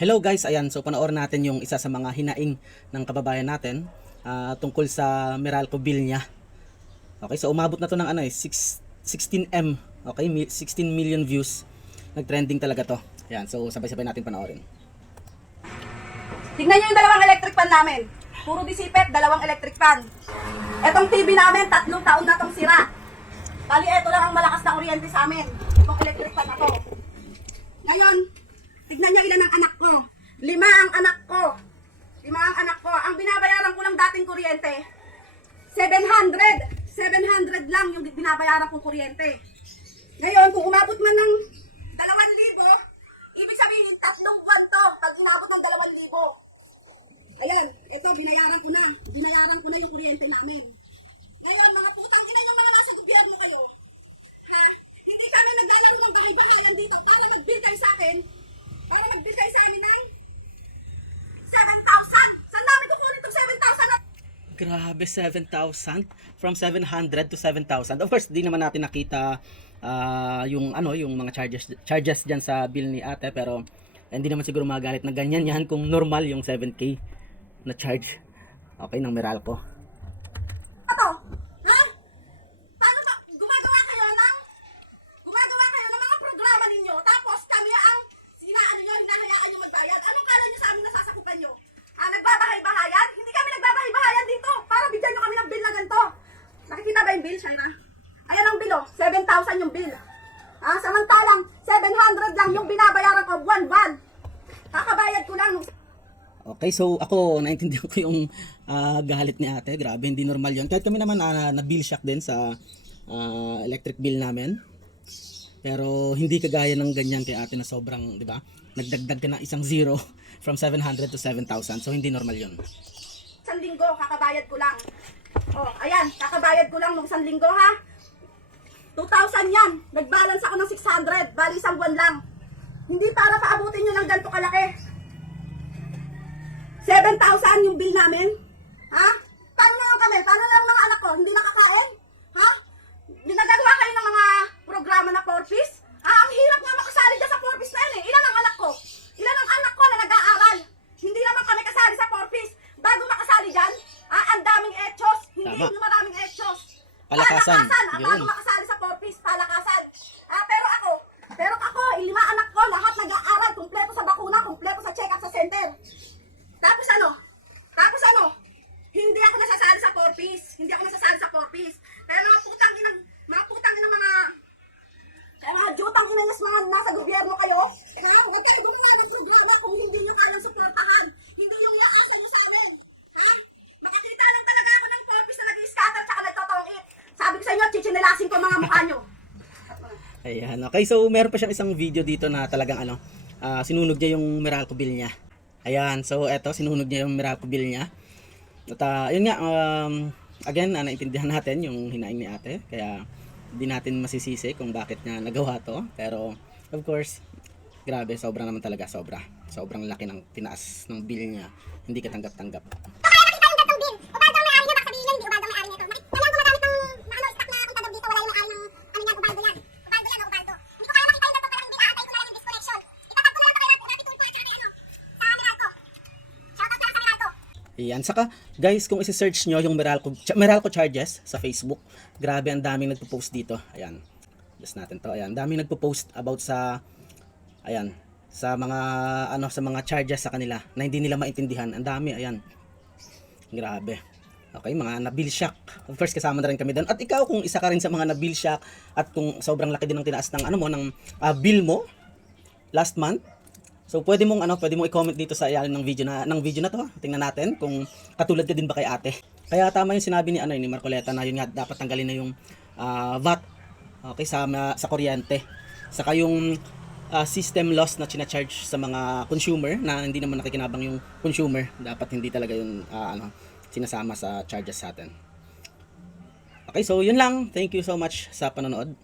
Hello guys, ayan, so panoorin natin yung isa sa mga hinaing ng kababayan natin tungkol sa Meralco bill niya. Okay, so umabot na to ng 16M, okay, 16 million views. Nag-trending talaga to. Ayan, so sabay-sabay natin panoorin. Tignan nyo yung dalawang electric fan namin. Puro disipet, dalawang electric fan. Etong TV namin, 3 taon na tong sira. Bali, eto lang ang malakas na kuryente sa amin. Itong electric fan na to. Ngayon, tignan nyo ilan ang anak ko. 5 ang anak ko. 5 ang anak ko. Ang binabayaran ko lang dating kuryente, 700. 700 lang yung binabayaran kong kuryente. Ngayon, kung umabot man ng 2,000, ibig sabihin, 3 buwan to pag inabot ng 2,000. Ayan, ito, binayaran ko na. Binayaran ko na yung kuryente namin. Ngayon, mga putang ina yung mga nasa gobyerno kayo. Ha? Hindi sana naglalaro ng kahibahayan dito para mag-bill kayo sa akin. Para mag-bill kayo sa amin ng 7,000. Saan namin kukunin itong 7,000 na? Grabe, 7,000 from 700 to 7,000. Of course, di naman natin nakita yung mga charges diyan sa bill ni Ate, pero hindi naman siguro magalit na ganyan yan kung normal yung 7K na charge, okay, ng Meralco. Ito, ha? Paano ba? Gumagawa kayo ng mga programa ninyo, tapos kami ang hinahayaan nyo magbayad. Anong kala nyo sa amin nasasakupan nyo? Nagbabahay-bahayan? Hindi kami nagbabahay-bahayan dito. Para bigyan nyo kami ng bill na ganito. Nakikita ba yung bill, Shaira? Ayan ang bill, 7,000 yung bill. Samantalang, 700 lang yung binabayaran ko buwan-buwan. Kakabayad ko lang. Okay, so ako naintindihan ko yung galit ni Ate. Grabe, hindi normal yun. Kahit kami naman na bill shock din sa electric bill namin. Pero hindi kagaya ng ganyan kay Ate na sobrang, di ba? Nagdagdag ka na isang zero from 700 to 7,000. So hindi normal yun. Isang linggo, kakabayad ko lang. Oh, ayan, kakabayad ko lang nung isang linggo, ha? 2,000 yan. Nag-balance ako ng 600. Bali, isang buwan lang. Hindi para paabutin nyo ng ganito kalaki. 7,000 yung bill namin. Ha? Paano na lang kami? Paano na lang mga anak ko? Hindi nakakaon? Ha? Nagagawa kayo ng mga programa na 4-piece? Ang hirap nga makasali dyan sa 4-piece na yan eh. Ilan ang anak ko? Ilan ang anak ko na nag-aaral? Hindi naman kami kasali sa 4-piece. Bago makasali dyan, ang daming etchos. Hindi Tama. yung maraming etchos. Palakasan. Bago makasali sa 4-piece, palakasan. Pero ako, 5 anak ko, lahat nag-aaral, kumpleto sa bakuna, kumpleto sa check-up sa center. Tapos ano, hindi ako nasasali sa 4-piece. Hindi ako nasasali sa 4-piece. Kaya mga jutang ina mga nasa gobyerno kayo. Kaya huwag kayo gumagawa ng programa kung hindi nyo kayang suportahan. Hindi yung iaasa nyo sa amin. Ha? Makakita lang talaga ako ng 4-piece na nag-i-scatter tsaka nagtotongit. Sabi ko sa inyo, chichinilasin ko mga mukha nyo. Ayan, okay, so meron pa siyang isang video dito na talagang sinunog niya yung Meralco bill niya. Ayan, so eto, sinunog niya yung Meralco bill niya. At yun nga, again, naintindihan natin yung hinaing ni Ate. Kaya hindi natin masisisi kung bakit niya nagawa to. Pero of course, grabe, sobra naman talaga, sobrang laki ng tinaas ng bill niya. Hindi katanggap-tanggap. Ayan, saka guys, kung isi-search nyo yung Meralco charges sa Facebook, grabe, ang daming nagpo-post dito. Ayan, just natin to. Ayan, daming nagpo-post about sa mga charges sa kanila na hindi nila maintindihan. Ang dami, ayan. Grabe. Okay, mga na-bill shock. Of course, kasama na rin kami doon. At ikaw, kung isa ka rin sa mga na-bill shock at kung sobrang laki din ng tinaas ng bill mo last month, so pwede mong i-comment dito sa ilalim ng video na to. Tingnan natin kung katulad ka din ba kay Ate. Kaya tama yung sinabi ni Marcoleta na yun nga, dapat tanggalin na yung VAT, okay, sa kuryente. Saka yung system loss na china-charge sa mga consumer na hindi naman nakikinabang yung consumer, dapat hindi talaga yung sinasama sa charges sa atin. Okay, so yun lang. Thank you so much sa panonood.